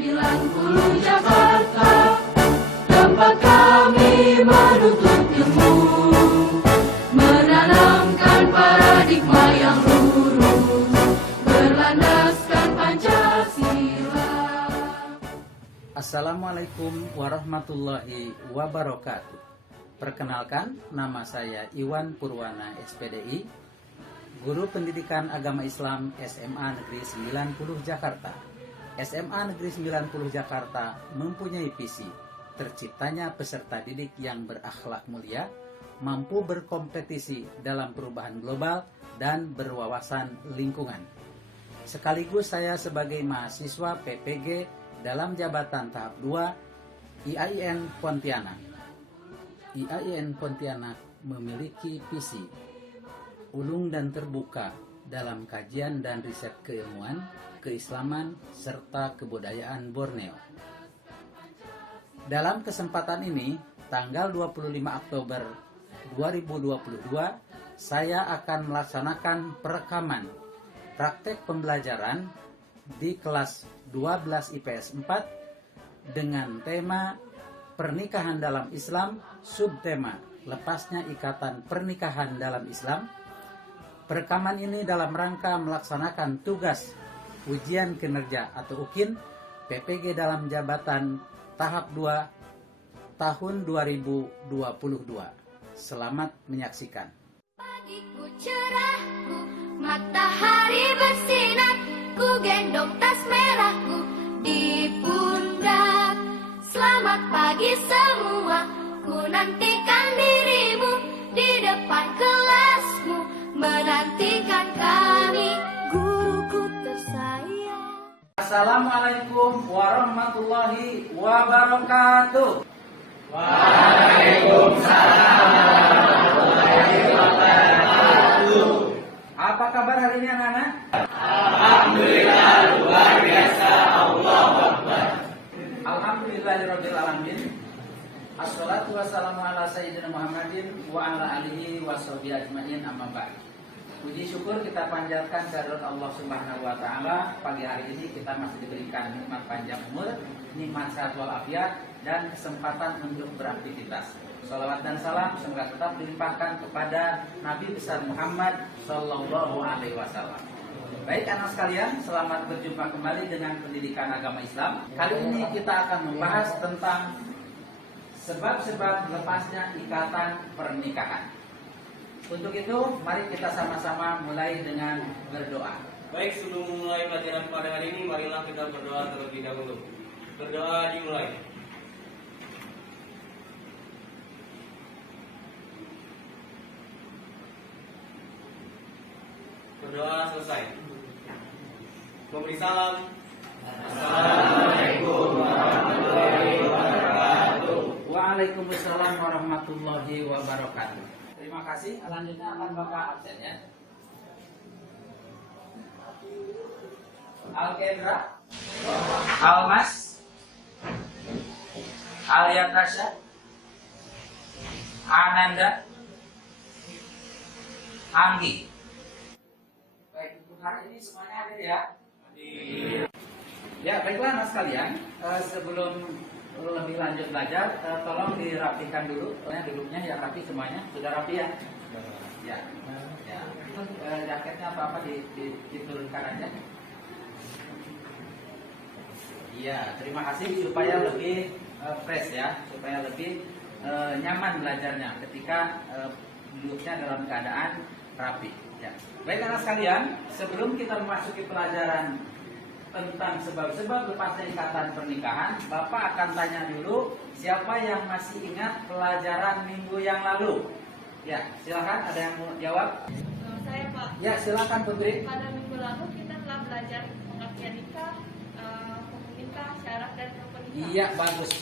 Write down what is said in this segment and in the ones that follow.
90 Jakarta, tempat kami menuntut ilmu, menanamkan paradigma yang lurus, berlandaskan Pancasila. Assalamualaikum warahmatullahi wabarakatuh. Perkenalkan, nama saya Iwan Purwana, SPDI, Guru Pendidikan Agama Islam SMA Negeri 90 Jakarta. SMA Negeri 90 Jakarta mempunyai visi terciptanya peserta didik yang berakhlak mulia, mampu berkompetisi dalam perubahan global dan berwawasan lingkungan. Sekaligus saya sebagai mahasiswa PPG dalam jabatan tahap 2 IAIN Pontianak. IAIN Pontianak memiliki visi ulung dan terbuka dalam kajian dan riset keilmuan, keislaman, serta kebudayaan Borneo. Dalam kesempatan ini, tanggal 25 Oktober 2022, saya akan melaksanakan perekaman praktek pembelajaran di kelas 12 IPS 4 dengan tema Pernikahan dalam Islam, subtema Lepasnya Ikatan Pernikahan dalam Islam. Perekaman ini dalam rangka melaksanakan tugas ujian kinerja atau UKIN PPG dalam jabatan tahap 2 tahun 2022. Selamat menyaksikan. Pagiku cerahku, matahari bersinar, ku gendong tas merahku di pundak. Selamat pagi semua, ku nantikan dirimu di depan kelasmu, menantikan kami, guruku tersayang. Assalamualaikum warahmatullahi wabarakatuh. Apa kabar hari ini anak-anak? Alhamdulillah, luar biasa. Allahu Akbar. Alhamdulillahirabbil alamin. Assalatu wassalamu ala sayyidina Muhammadin wa ala alihi washabihi ajmain, amma ba'd. Puji syukur kita panjatkan kehadirat Allah Subhanahu wa taala. Pagi hari ini kita masih diberikan nikmat panjang umur, nikmat sehat walafiat, dan kesempatan untuk beraktivitas. Shalawat dan salam semoga tetap dilimpahkan kepada Nabi besar Muhammad sallallahu alaihi wasallam. Baik anak sekalian, selamat berjumpa kembali dengan pendidikan agama Islam. Kali ini kita akan membahas tentang sebab-sebab lepasnya ikatan pernikahan. Untuk itu, mari kita sama-sama mulai dengan berdoa. Baik, sebelum memulai pelajaran pada hari ini, marilah kita berdoa terlebih dahulu. Berdoa dimulai. Berdoa selesai. Memberi salam. Assalamualaikum warahmatullahi wabarakatuh. Waalaikumsalam warahmatullahi wabarakatuh. Terima kasih. Selanjutnya akan Bapak absen ya. Al-Kendra, Almas, Aliatasha, Ananda, Anggi. Baik, untuk hari ini semuanya hadir ya. Ya, baiklah anak sekalian, sebelum lebih lanjut belajar, tolong dirapikan dulu, duduknya ya rapi semuanya, sudah rapi ya? Ya, ya. Itu jaketnya apa diturunkan aja. Iya, terima kasih supaya lebih fresh ya, supaya lebih nyaman belajarnya ketika duduknya dalam keadaan rapi. Ya. Baik anak sekalian, sebelum kita memasuki pelajaran tentang sebab-sebab lepasnya ikatan pernikahan, Bapak akan tanya dulu siapa yang masih ingat pelajaran minggu yang lalu. Ya, silakan, ada yang mau jawab? Saya Pak. Ya, silakan Putri. Pada minggu lalu kita telah belajar pengertian nikah, hukum nikah, syarat dan rukun nikah. Iya, bagus.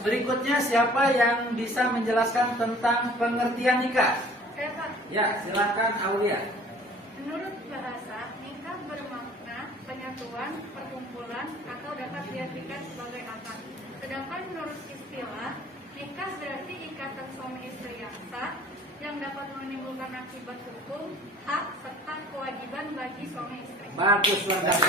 Berikutnya siapa yang bisa menjelaskan tentang pengertian nikah? Saya Pak. Ya, silakan Aulia. Menurut bahasa, nikah bermakna penyatuan, perkumpulan, atau dapat diartikan sebagai akad. Sedangkan menurut istilah, nikah berarti ikatan suami istri yang sah, yang dapat menimbulkan akibat hukum, hak serta kewajiban bagi suami istri. Bagus, luar biasa.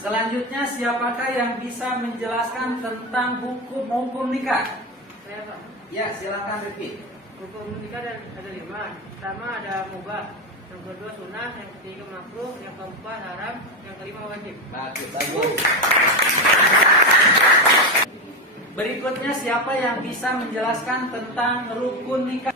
Selanjutnya, siapakah yang bisa menjelaskan tentang hukum nikah? Saya Pak, Ya, silakan Rifki. hukum nikah ada 5. Pertama ada mubah, yang kedua sunnah, yang ketiga makruh, yang keempat haram, yang kelima wajib. Bagus. Berikutnya, siapa yang bisa menjelaskan tentang rukun nikah?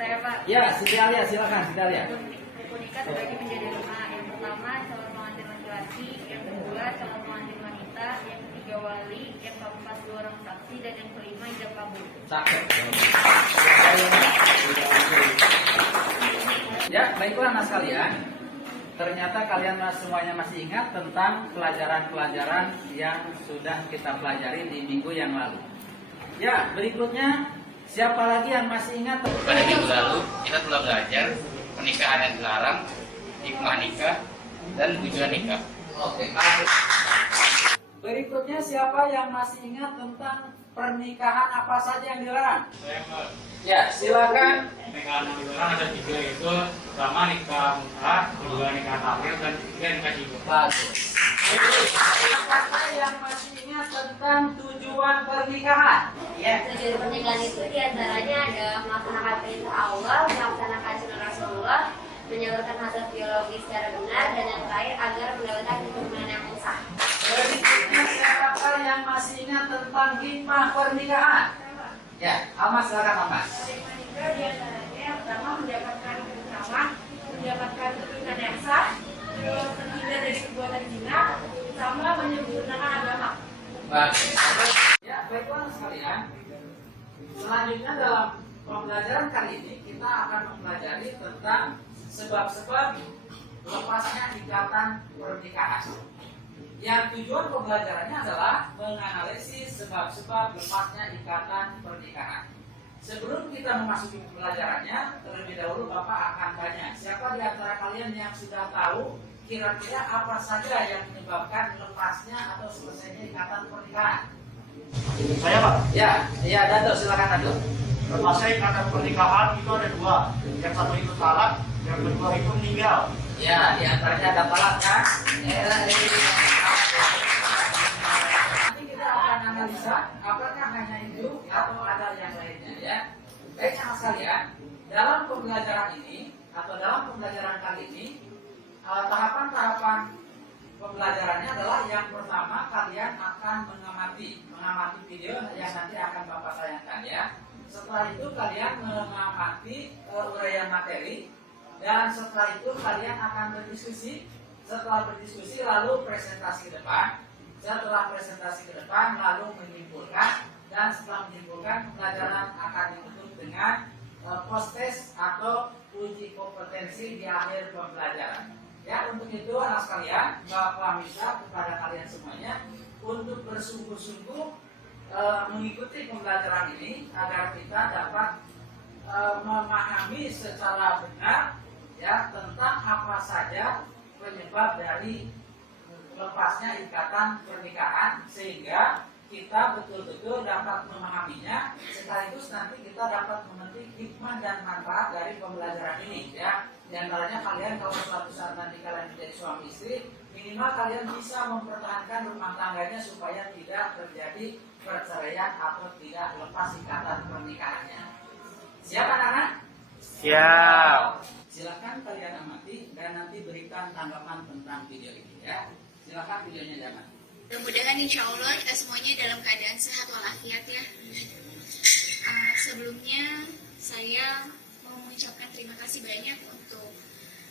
Saya Pak. Ya, Siti Alia, silakan Siti Alia. Rukun nikah terbagi menjadi 5. Yang pertama calon pengantin laki-laki, yang kedua calon pengantin wanita, yang ketiga wali, yang keempat 2 orang saksi, dan yang kelima ijab kabul. Cakep. Ya, baiklah anak sekalian. Ternyata kalian semuanya masih ingat tentang pelajaran-pelajaran yang sudah kita pelajari di minggu yang lalu. Ya, berikutnya siapa lagi yang masih ingat? Pada minggu lalu kita telah belajar pernikahan yang dilarang, hikmah nikah, dan tujuan nikah. Oke. Berikutnya siapa yang masih ingat tentang pernikahan apa saja yang dilarang? Ya, silakan. Pernikahan yang dilarang ada 3, yaitu pertama nikah muta, kedua nikah tahlil, dan ketiga nikah hidup. Bagus. Siapa yang masih ingat tentang tujuan pernikahan? Ya. Tujuan pernikahan itu diantaranya ada melaksanakan perintah Allah, melaksanakan sunnah Rasulullah, menyalurkan hasrat biologi secara benar, dan yang terakhir agar mendapatkan keturunan yang sah. Berikutnya siapa yang masih ingat tentang hikmah pernikahan? Ya, Almas, silakan Almas. Hikmah nikah diantaranya yang pertama mendapatkan keberkahan, mendapatkan keturunan yang sah, terhindar dari perbuatan zina, sama menyempurnakan agama. Bagus. Ya, baiklah sekalian. Selanjutnya dalam pembelajaran kali ini kita akan mempelajari tentang sebab-sebab lepasnya ikatan pernikahan. Yang tujuan pembelajarannya adalah menganalisis sebab-sebab lepasnya ikatan pernikahan. Sebelum kita memasuki pembelajarannya, terlebih dahulu Bapak akan tanya, siapa di antara kalian yang sudah tahu kira-kira apa saja yang menyebabkan lepasnya atau selesainya ikatan pernikahan? Saya Pak, Ya, Dato, silakan Dato. lepasnya ikatan pernikahan itu ada 2. Yang satu itu talak, yang kedua itu meninggal. Ya, di antaranya ada talak kan? Nanti kita akan analisa apakah hanya itu atau ada yang lainnya ya. Baik anak sekalian, dalam pembelajaran ini atau dalam pembelajaran kali ini tahapan-tahapan pembelajarannya adalah yang pertama kalian akan mengamati video yang nanti akan Bapak tayangkan ya. Setelah itu kalian mengamati uraian materi. Dan setelah itu kalian akan berdiskusi. Setelah berdiskusi lalu presentasi ke depan. Setelah presentasi ke depan lalu menyimpulkan. Dan setelah menyimpulkan pembelajaran akan ditutup dengan post-test atau uji kompetensi di akhir pembelajaran. Ya, untuk itu anak sekalian, Bapak minta kepada kalian semuanya untuk bersungguh-sungguh mengikuti pembelajaran ini agar kita dapat memahami secara benar ya tentang apa saja penyebab dari lepasnya ikatan pernikahan sehingga kita betul-betul dapat memahaminya sekaligus nanti kita dapat memetik hikmah dan manfaat dari pembelajaran ini ya. Di antaranya kalian kalau suatu saat nanti kalian menjadi suami istri minimal kalian bisa mempertahankan rumah tangganya supaya tidak terjadi perceraian atau tidak lepas ikatan pernikahannya. Siap anak-anak? Siap. Silakan kalian amati dan nanti berikan tanggapan tentang video ini ya. Silakan videonya jangan. Mudah-mudahan insya Allah kita semuanya dalam keadaan sehat walafiat ya. Sebelumnya saya mau mengucapkan terima kasih banyak untuk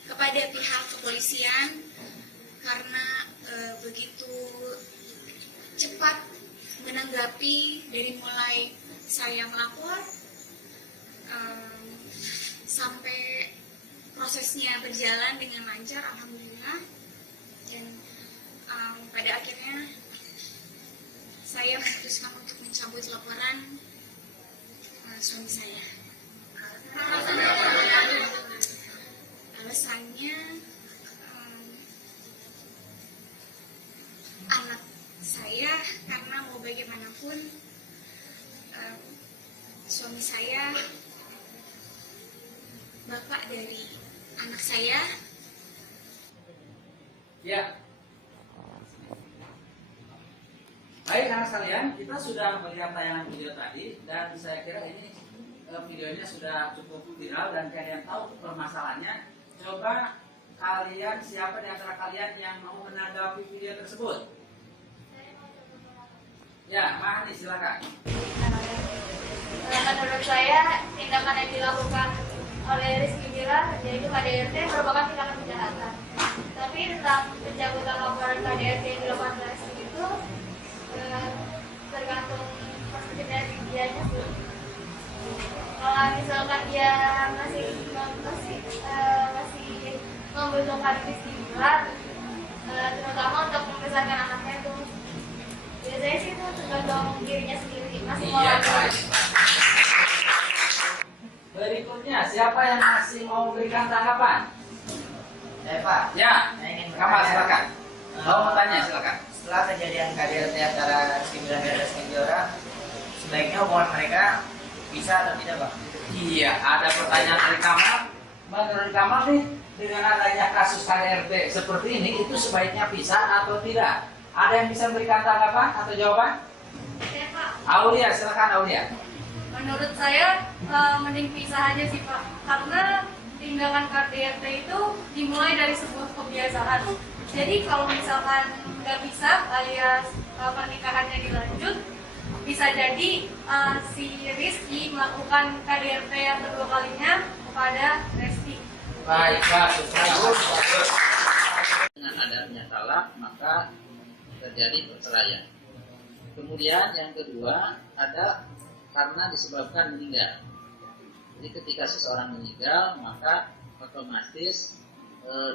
kepada pihak kepolisian karena begitu cepat menanggapi dari mulai saya melapor sampai prosesnya berjalan dengan lancar, alhamdulillah. Dan pada akhirnya saya memutuskan untuk mencabut laporan suami saya. Alasannya anak saya, karena mau bagaimanapun suami saya bapak dari anak saya. Ya. Baik anak sekalian, kita sudah melihat tayangan video tadi dan saya kira ini videonya sudah cukup viral dan kalian tahu permasalahannya. Coba kalian, siapa di antara kalian yang mau menanggapi video tersebut? Ya, Mahani silakan. Menurut saya, tindakan yang dilakukan oleh Rizky Bilar, yaitu KDRT, merupakan tindakan kejahatan. Tapi tentang pencabutan laporan KDRT yang dilakukan oleh Rizky itu tergantung perspektif dari dianya sih. Kalau misalkan dia masih membutuhkan Rizky Bilar, terutama untuk membesarkan anaknya itu, biasanya sih itu tergantung dirinya sendiri, masih mau Berikutnya, siapa yang masih mau berikan tanggapan? Pak. Ya, Kamal silakan. Mau tanya silakan. Setelah kejadian KDRT antara Rizky Bilar dan Rizky Bilar, sebaiknya hubungan mereka bisa atau tidak, Pak? Iya, ada pertanyaan dari Kamal. Menurut Kamal nih, dengan adanya kasus KDRT seperti ini, itu sebaiknya pisah atau tidak? Ada yang bisa memberikan tanggapan atau jawaban? Ya, Pak. Aulia, silakan Aulia. Menurut saya mending pisah aja sih Pak, karena tindakan KDRT itu dimulai dari sebuah kebiasaan. Jadi kalau misalkan nggak bisa alias pernikahannya dilanjut, bisa jadi si Rizky melakukan KDRT yang kedua kalinya kepada Resti. Baik, bagus. Dengan adanya talak maka terjadi perceraian. Kemudian yang kedua ada karena disebabkan meninggal. Jadi ketika seseorang meninggal maka otomatis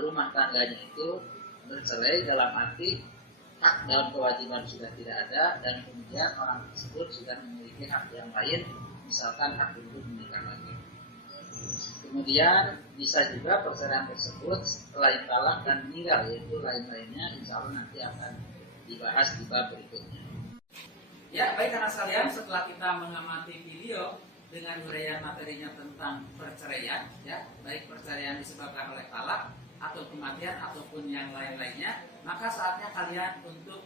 rumah tangganya itu bercerai, dalam arti hak dan kewajiban sudah tidak ada dan kemudian orang tersebut sudah memiliki hak yang lain, misalkan hak untuk menikah lagi. Kemudian bisa juga perceraian tersebut selain talak dan meninggal, yaitu lain-lainnya, insya Allah nanti akan dibahas di bab berikutnya. Ya, baik anak sekalian, setelah kita mengamati video dengan uraian materinya tentang perceraian, ya, baik perceraian disebabkan oleh talak atau kematian ataupun yang lain-lainnya, maka saatnya kalian untuk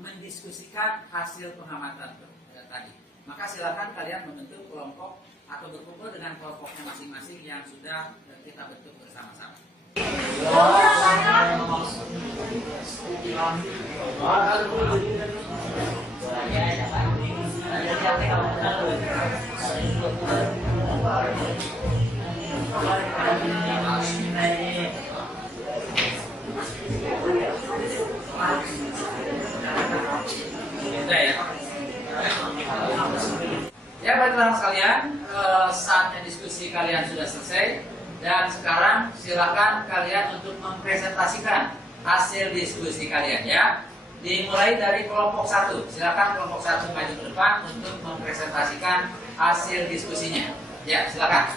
mendiskusikan hasil pengamatan tadi. Maka silakan kalian membentuk kelompok atau berkumpul dengan kelompoknya masing-masing yang sudah kita bentuk bersama-sama. Ya baik teman sekalian, saatnya diskusi kalian sudah selesai dan sekarang silakan kalian untuk mempresentasikan hasil diskusi kalian ya. Dimulai dari kelompok 1. Silakan kelompok 1 maju ke depan untuk mempresentasikan hasil diskusinya. Ya, silakan.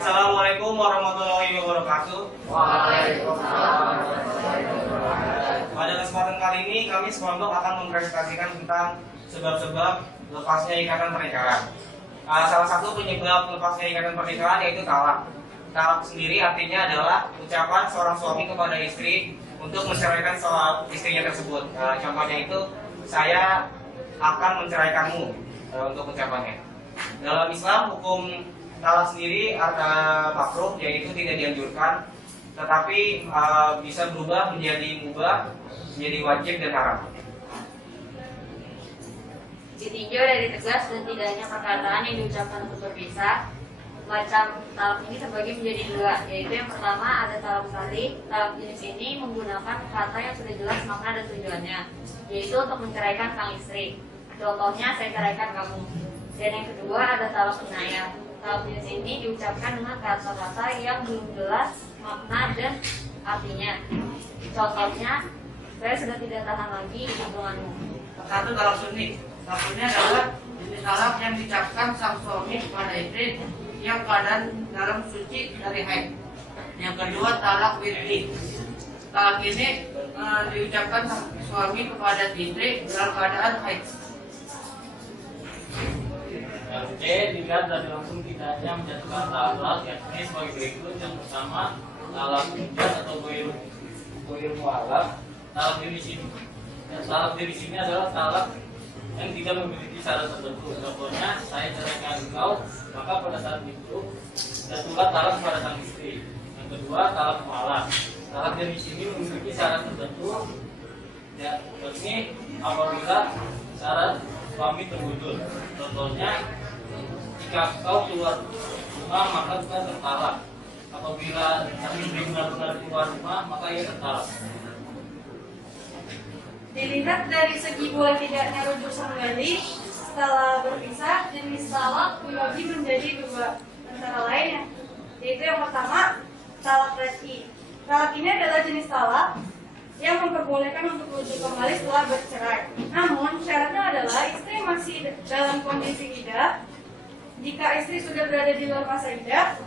Assalamualaikum warahmatullahi wabarakatuh. Waalaikumsalam. Pada kesempatan kali ini kami sekelompok akan mempresentasikan tentang sebab-sebab lepasnya ikatan pernikahan. Salah satu penyebab lepasnya ikatan pernikahan yaitu talak. Talak sendiri artinya adalah ucapan seorang suami kepada istri untuk menceraikan istrinya tersebut. Contohnya itu, saya akan menceraikanmu, untuk ucapannya. Dalam Islam, hukum talak sendiri makruh, yaitu tidak dianjurkan, tetapi bisa berubah menjadi mubah, menjadi wajib dan haram. Ditinjau dari tegas dan tidak hanya perkataan yang diucapkan untuk berpisah. Macam talak ini terbagi menjadi dua, yaitu yang pertama ada talak sari. Talak jenis ini menggunakan kata yang sudah jelas makna dan tujuannya, yaitu untuk menceraikan sang istri. Contohnya, saya ceraikan kamu. Dan yang kedua ada talak kinayah. Talak jenis ini diucapkan dengan kata-kata yang belum jelas makna dan artinya. Contohnya, saya sudah tidak tahan lagi hubunganmu. Satu talak sunni. Talak sunni adalah jenis talak yang diucapkan sang suami kepada istri yang keadaan dalam suci dari haid. Yang kedua talak wirdi. Talak ini diucapkan sang suami kepada istri dalam keadaan haid. Yang C, dilihat dari langsung tidaknya menjatuhkan talak, yakni sebagai berikut. Yang pertama, talak hujat atau goir mualaf. Talak di sini, talak di sini adalah talak yang tidak memiliki syarat tertentu. Contohnya, saya ceraikan engkau, maka pada saat itu jatuhlah talak kepada sang istri. Yang kedua, talak mualaf. Talak di sini memiliki syarat tertentu, ya, yakni apabila syarat suami terwujud. Contohnya, jika kau keluar rumah maka bukan tertalak. Apabila istri benar-benar keluar rumah maka ia tertalak. Dilihat dari segi boleh tidaknya rujuk kembali setelah berpisah, jenis talak dibagi menjadi dua antara lainnya, yaitu yang pertama talak raj'i. Talak ini adalah jenis talak yang memperbolehkan untuk rujuk kembali setelah bercerai. Namun syaratnya adalah istri masih dalam kondisi iddah. Jika istri sudah berada di luar masa iddah,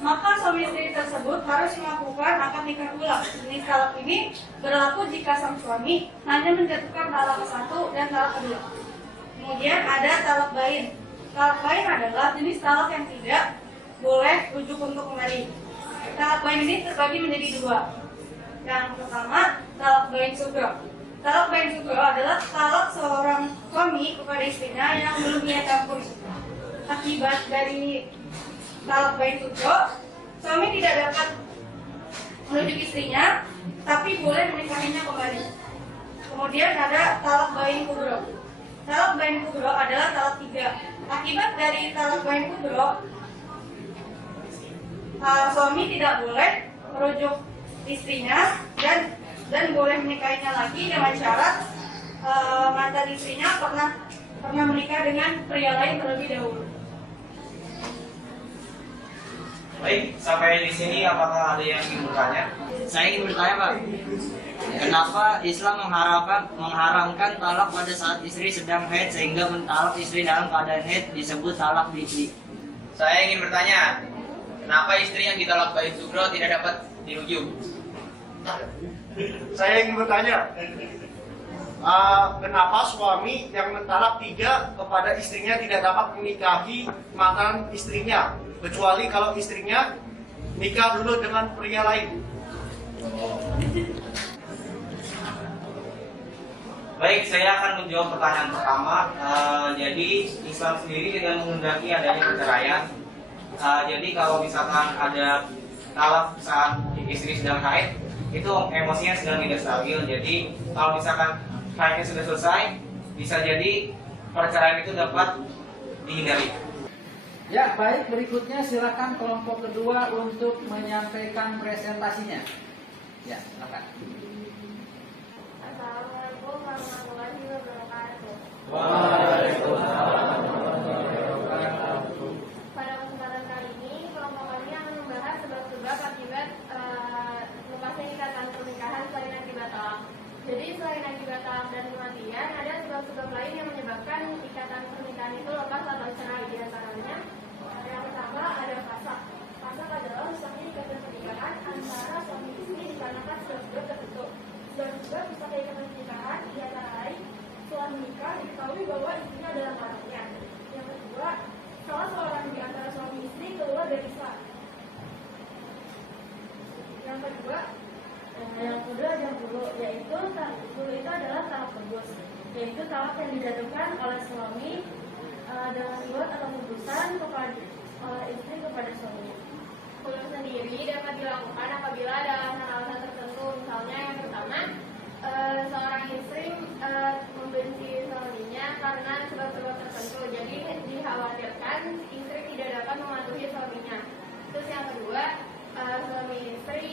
maka suami istri tersebut harus melakukan akad nikah ulang. Jenis talak ini berlaku jika sang suami hanya menjatuhkan talak satu dan talak kedua. Kemudian ada talak bain. Talak bain adalah jenis talak yang tidak boleh rujuk untuk kembali. Talak bain ini terbagi menjadi dua. Yang pertama, talak bain sugro. Talak bain sugro adalah talak seorang suami kepada istrinya yang belum ia campur. Akibat dari talak bain sugro, suami tidak dapat merujuk istrinya, tapi boleh menikahinya kembali. Kemudian ada talak bain kubro. Talak bain kubro adalah talak tiga. Akibat dari talak bain kubro, suami tidak boleh merujuk istrinya dan boleh menikahinya lagi dengan syarat mantan istrinya pernah menikah dengan pria lain terlebih dahulu. Baik, sampai di sini apakah ada yang ingin bertanya? Saya ingin bertanya, Pak. Kenapa Islam mengharamkan talak pada saat istri sedang haid sehingga mentalak istri dalam keadaan haid disebut talak bid'i? Saya ingin bertanya, kenapa istri yang ditalak bain sugro tidak dapat dirujuk? Saya ingin bertanya, kenapa suami yang mentalak tiga kepada istrinya tidak dapat menikahi mantan istrinya, kecuali kalau istrinya nikah dulu dengan pria lain? Baik, saya akan menjawab pertanyaan pertama. Jadi Islam sendiri tidak menghendaki adanya perceraian. Jadi kalau misalkan ada talak saat istri sedang haid, itu emosinya sedang tidak stabil. Jadi kalau misalkan haidnya sudah selesai, bisa jadi perceraian itu dapat dihindari. Ya, baik, berikutnya silakan kelompok kedua untuk menyampaikan presentasinya. Ya, silakan. Assalamualaikum warahmatullahi wabarakatuh. Waalaikumsalam. Pada kesempatan kali ini, kelompok kami akan membahas sebab-sebab akibat lepasnya ikatan pernikahan selain akibat talak. Jadi selain akibat talak dan kematian, ada sebab-sebab lain yang menyebabkan ikatan pernikahan itu lepas atau cerai. Di antaranya, yang pertama ada fasak. Fasak adalah rusaknya ikatan pernikahan antara suami istri dikarenakan sebab-sebab tertentu. Sebab-sebab rusaknya ikatan pernikahan di antara lain setelah menikah diketahui bahwa istrinya adalah anaknya. Yang kedua, salah seorang di antara suami istri keluar dari Islam. Yang kedua, yaitu dulu itu adalah talak tebus, yaitu talak yang dijatuhkan oleh suami dengan buat atau putusan kepada istri kepada suaminya. Khuluf sendiri dapat dilakukan apabila ada alasan-alasan tertentu. Misalnya yang pertama, seorang istri membenci suaminya karena sebab-sebab tertentu, jadi dikhawatirkan istri tidak dapat mematuhi suaminya. Terus yang kedua, suami istri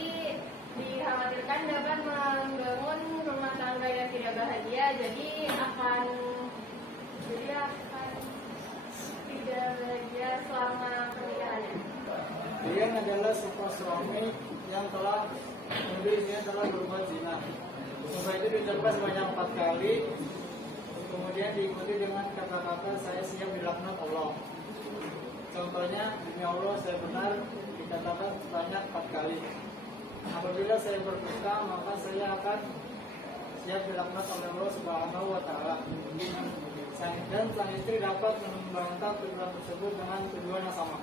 dikhawatirkan dapat membangun rumah tangga yang tidak bahagia, jadi akan tidak bahagia selama pernikahannya. Dia adalah sebuah suami yang telah dia telah berbuat zina. Sumpah itu diucapkan sebanyak 4 kali, kemudian diikuti dengan kata-kata saya siap dilaknat Allah. Contohnya, demi Allah saya benar, dikatakan sebanyak 4 kali. Apabila saya berdusta, maka saya akan yang dilaknat oleh Allah Subhanahu wa Ta'ala. Dan sang istri dapat membantah tuduhan tersebut dengan tuduhan yang sama.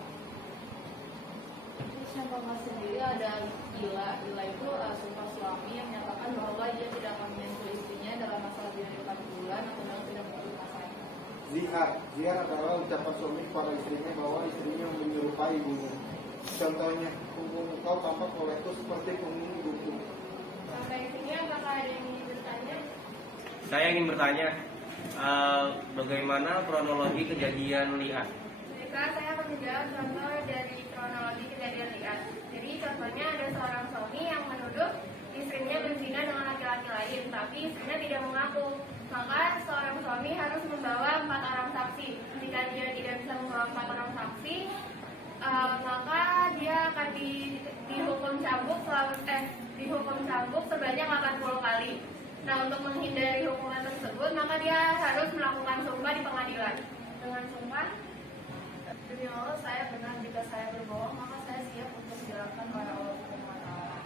Yang pertama sendiri ada Ila. Ila itu sumpah suami yang menyatakan bahwa dia tidak akan menyentuh istrinya dalam masa lebih dari 4 bulan atau dalam tidak berpasangan. Zihar. Zihar adalah ucapan suami kepada istrinya bahwa istrinya menyerupai ibunya. Contohnya, punggung kau tampak olehku seperti punggung ibuku. Sampai sini apakah ada yang ingin bertanya? Saya ingin bertanya, bagaimana kronologi kejadian li'an? Baiklah, saya akan menjawab contoh dari kronologi kejadian li'an. Jadi contohnya ada seorang suami yang menuduh istrinya berzina dengan laki-laki lain, tapi istrinya tidak mengaku. Maka seorang suami harus membawa 4 orang saksi. Jika dia tidak bisa membawa 4 orang saksi, maka dia akan dihukum cambuk sebanyak 80 kali. Nah, untuk menghindari hukuman tersebut, maka dia harus melakukan sumpah di pengadilan. Dengan sumpah, demi Allah saya benar, jika saya berbohong, maka saya siap untuk dilakukan oleh Allah Subhanahu wa Ta'ala.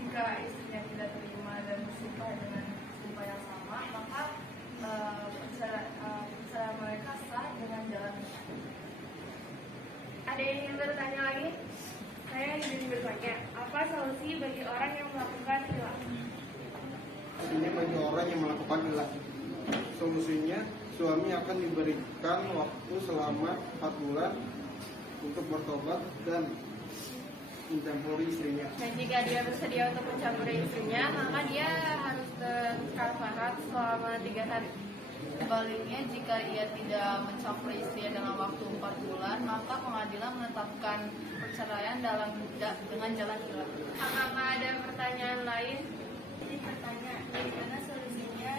Jika istrinya tidak terima dan bersumpah dengan sumpah yang sama, maka perceraian mereka sah dengan jalan. Ada yang ingin bertanya lagi? Saya ingin bertanya, apa solusi bagi orang yang melakukan hilang? Ini bagi orang yang melakukan hilang. Solusinya, suami akan diberikan waktu selama 4 bulan untuk bertobat dan mencampuri istrinya. Dan jika dia bersedia untuk mencampuri istrinya, maka dia harus berkafarat selama 3 hari. Sebaliknya, jika ia tidak mencampuri istrinya dalam waktu 4 bulan, maka pengadilan menetapkan perceraian dengan jalan hilang. Apakah ada pertanyaan lain? Jadi bertanya, bagaimana solusinya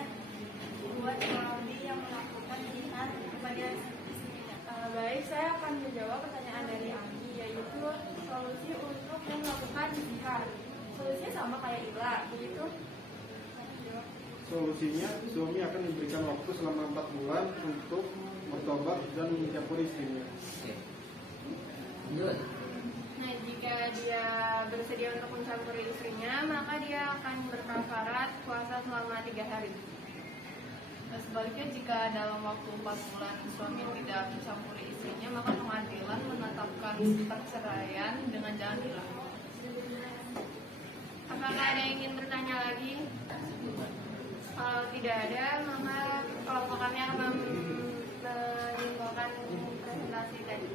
buat suami yang melakukan jihad kepada istrinya? Baik, saya akan menjawab pertanyaan dari Anggi, yaitu solusi untuk yang melakukan jihad. Solusinya sama kayak Ila, begitu? Solusinya, suami akan diberikan waktu selama 4 bulan untuk bertobat dan mencampuri istrinya. Nah, jika dia bersedia untuk mencampuri istrinya, maka dia akan berkafarat puasa selama 3 hari. Dan sebaliknya, jika dalam waktu 4 bulan suami tidak mencampuri istrinya, maka pengadilan menetapkan perceraian dengan jalan hilang. Apakah ada yang ingin bertanya lagi? Kalau tidak ada, maka kelompok kami akan menyimpulkan presentasi tadi.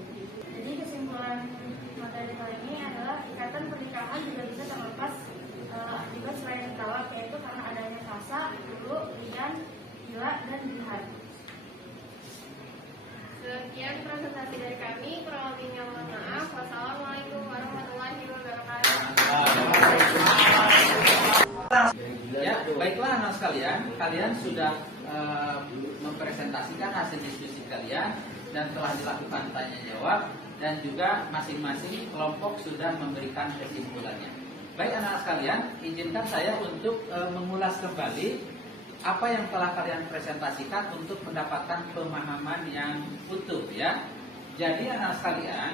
Jadi kesimpulan materi kali ini adalah ikatan pernikahan juga bisa terlepas akibat selain talak, yaitu karena adanya fasa, dulu, lian, gila, dan jihad. Sekian presentasi dari kami. Kurang lebihnya mohon maaf. Wassalamualaikum warahmatullahi wabarakatuh. Ya, baiklah anak sekalian, kalian sudah mempresentasikan hasil diskusi kalian dan telah dilakukan tanya jawab dan juga masing-masing kelompok sudah memberikan kesimpulannya. Baik anak sekalian, izinkan saya untuk mengulas kembali apa yang telah kalian presentasikan untuk mendapatkan pemahaman yang utuh ya. Jadi anak sekalian,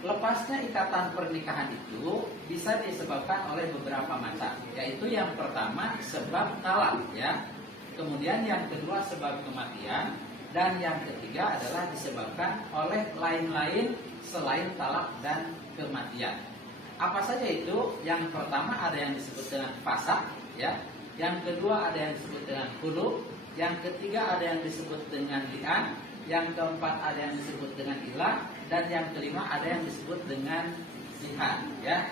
lepasnya ikatan pernikahan itu bisa disebabkan oleh beberapa macam, yaitu yang pertama sebab talak ya, kemudian yang kedua sebab kematian, dan yang ketiga adalah disebabkan oleh lain-lain selain talak dan kematian. Apa saja itu? Yang pertama ada yang disebut dengan fasak ya, yang kedua ada yang disebut dengan khulu, yang ketiga ada yang disebut dengan li'an, yang keempat ada yang disebut dengan ilah, dan yang kelima ada yang disebut dengan jihad ya.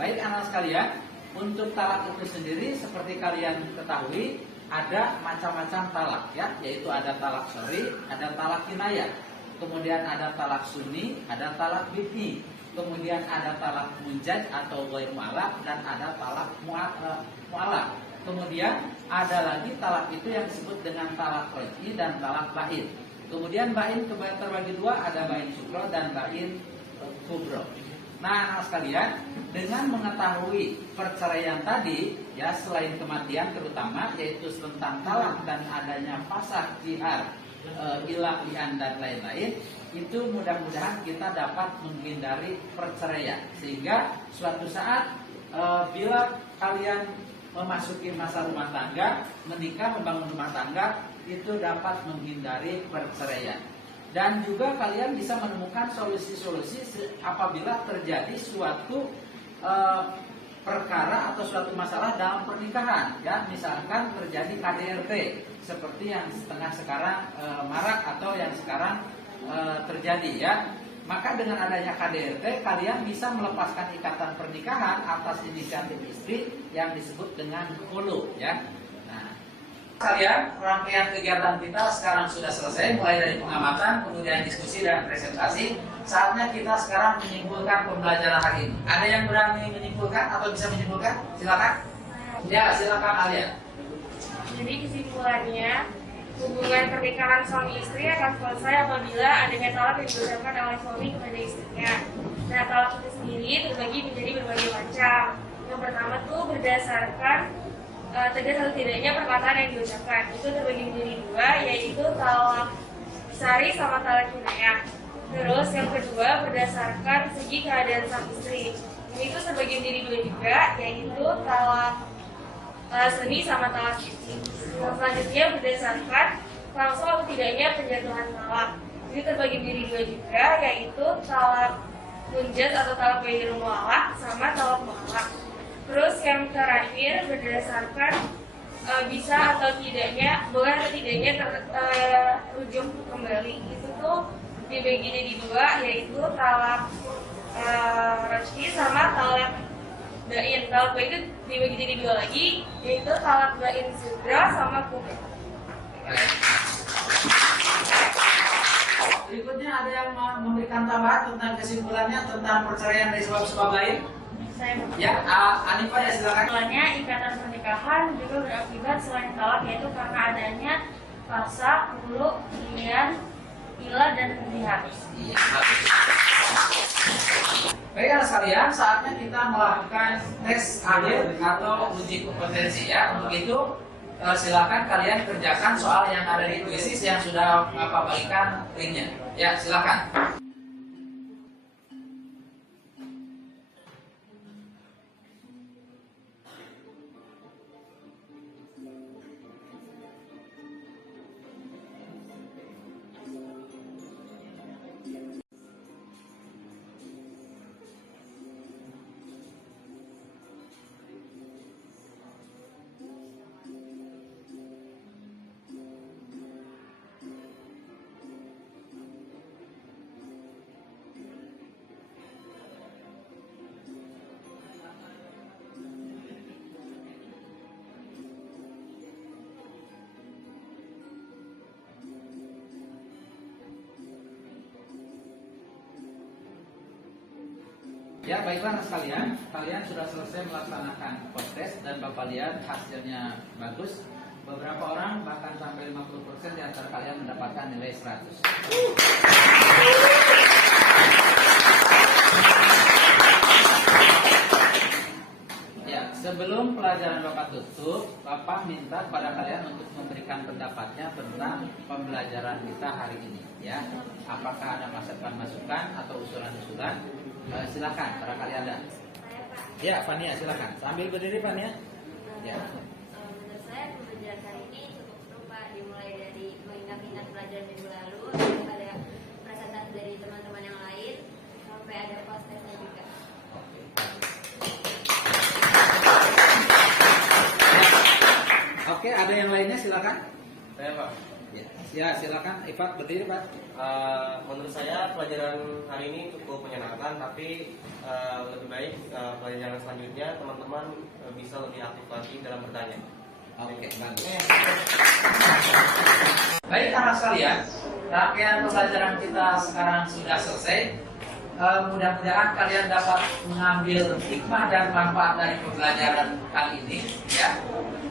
Baik anak sekalian, untuk talak itu sendiri seperti kalian ketahui ada macam-macam talak ya, yaitu ada talak syar'i, ada talak kinayah, kemudian ada talak sunni, ada talak bid'i, kemudian ada talak munjaj atau ghair mu'allaq, dan ada talak mu'allaq. Kemudian ada lagi talak itu yang disebut dengan talak raj'i dan talak bain. Kemudian bain terbagi dua, ada bain sugro dan bain kubro. Nah, anak sekalian, dengan mengetahui perceraian tadi, ya selain kematian terutama, yaitu tentang talak dan adanya fasakh, jihad, ilah, li'an dan lain-lain, itu mudah-mudahan kita dapat menghindari perceraian. Sehingga suatu saat bila kalian memasuki masa rumah tangga, menikah, membangun rumah tangga, itu dapat menghindari perceraian. Dan juga kalian bisa menemukan solusi-solusi apabila terjadi suatu perkara atau suatu masalah dalam pernikahan, ya, misalkan terjadi KDRT seperti yang setengah sekarang marak atau yang sekarang terjadi, ya. Maka dengan adanya KDRT kalian bisa melepaskan ikatan pernikahan atas inisiatif istri yang disebut dengan khulu, ya. Nah, kalian, rangkaian kegiatan kita sekarang sudah selesai, mulai dari pengamatan, kemudian diskusi dan presentasi. Saatnya kita sekarang menyimpulkan pembelajaran hari ini. Ada yang berani menyimpulkan atau bisa menyimpulkan? Silakan. Ya, silakan Alia. Jadi kesimpulannya, hubungan pernikahan suami istri akan selesai apabila adanya talak yang diucapkan oleh suami kepada istrinya. Nah, talak itu sendiri terbagi menjadi berbagai macam. Yang pertama tuh berdasarkan tegas atau tidaknya perkataan yang diucapkan. Itu terbagi menjadi dua, yaitu talak sari sama talak kinayah. Terus yang kedua berdasarkan segi keadaan sang istri. Ini itu terbagi menjadi dua juga, yaitu talak seni sama talak cici. Yang selanjutnya berdasarkan langsung atau tidaknya penjatuhan talak. Ini terbagi menjadi dua juga, yaitu talak munjat atau talak ghairu mu'allaq sama talak mu'allaq. Terus yang terakhir berdasarkan bisa atau tidaknya, boleh atau tidaknya rujuk kembali. Itu tuh dibagi jadi dua, yaitu talak raj'i sama talak bain. Talak bain itu dibagi jadi dua lagi, yaitu talak bain sugra sama kubah. Berikutnya ada yang memberikan tambahan tentang kesimpulannya tentang perceraian dari sebab-sebab lain? Ya, Anifah ya silakan. Kesimpulannya, ikatan pernikahan juga berakibat selain talak, yaitu karena adanya paksa, hulu, ilian, ilah, dan lihat. Iya, baik anak sekalian, saatnya kita melakukan tes akhir atau uji kompetensi, ya. Untuk itu silakan kalian kerjakan soal yang ada di kuisis yang sudah Bapak bagikan linknya. Ya, silakan. Ya, baiklah anak sekalian, kalian sudah selesai melaksanakan kontes dan Bapak lihat hasilnya bagus. Beberapa orang bahkan sampai 50% di antara kalian mendapatkan nilai 100. Ya, sebelum pelajaran Bapak tutup, Bapak minta kepada kalian untuk memberikan pendapatnya tentang pembelajaran kita hari ini, ya. Apakah ada masukan atau usulan-usulan? Silakan, barangkali ada. Ya, Fania, silakan. Sambil berdiri, Fania. Ya. Menurut saya pembelajaran kali ini cukup seru, Pak. Dimulai dari mengingat-ingat pelajaran minggu lalu, ada presentasi dari teman-teman yang lain, sampai ada posternya juga. Oke, ada yang lainnya silakan. Saya, Pak. Ya, silakan. Ifat berdiri, Pak. Menurut saya pelajaran hari ini cukup menyenangkan, tapi lebih baik pelajaran selanjutnya teman-teman bisa lebih aktif lagi dalam bertanya. Oke, bagus. Baik anak sekalian, rangkaian pembelajaran kita sekarang sudah selesai. Mudah-mudahan kalian dapat mengambil hikmah dan manfaat dari pembelajaran kali ini, ya.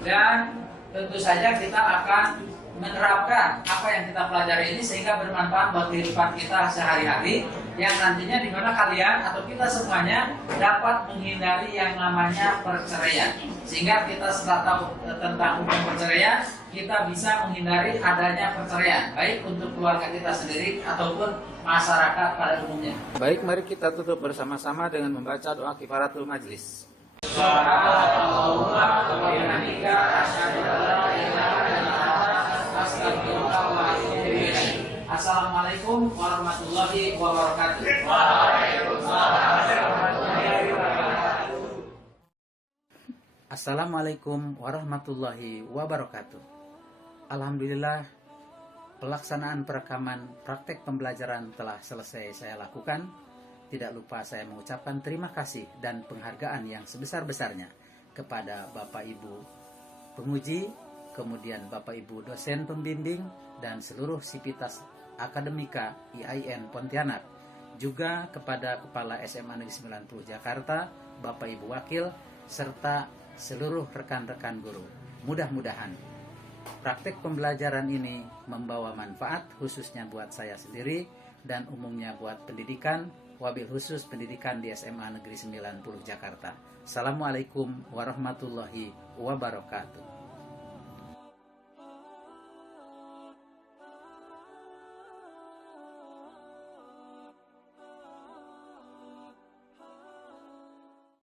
Dan tentu saja kita akan menerapkan apa yang kita pelajari ini sehingga bermanfaat buat kehidupan kita sehari-hari, yang nantinya di mana kalian atau kita semuanya dapat menghindari yang namanya perceraian, sehingga kita setelah tahu tentang hukum perceraian kita bisa menghindari adanya perceraian baik untuk keluarga kita sendiri ataupun masyarakat pada umumnya. Baik, mari kita tutup bersama-sama dengan membaca doa kifaratul majlis. Subhanallah wa bihamdika asyhadu an la ilaha illa anta astaghfiruka wa atubu ilaik. Assalamualaikum warahmatullahi wabarakatuh. Assalamualaikum warahmatullahi wabarakatuh. Alhamdulillah, pelaksanaan perekaman praktek pembelajaran telah selesai saya lakukan. Tidak lupa saya mengucapkan terima kasih dan penghargaan yang sebesar-besarnya kepada Bapak Ibu penguji, kemudian Bapak Ibu dosen pembimbing, dan seluruh sivitas akademika IAIN Pontianak, juga kepada Kepala SMA Negeri 90 Jakarta, Bapak Ibu Wakil, serta seluruh rekan-rekan guru. Mudah-mudahan praktek pembelajaran ini membawa manfaat khususnya buat saya sendiri dan umumnya buat pendidikan, wabil khusus pendidikan di SMA Negeri 90 Jakarta. Assalamualaikum warahmatullahi wabarakatuh.